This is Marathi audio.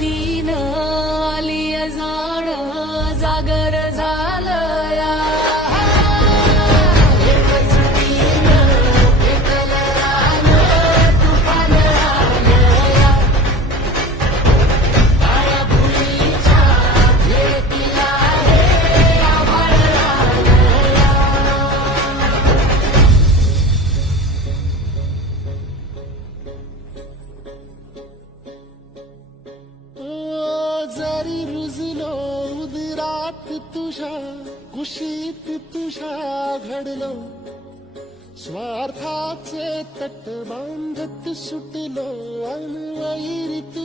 तीन आली जाण जागर झालं या जरी रुजलो उदरात तुझ्या कुशीत तुझ्या घडलो स्वार्थाचे तट बांधत सुटलो अनवैरित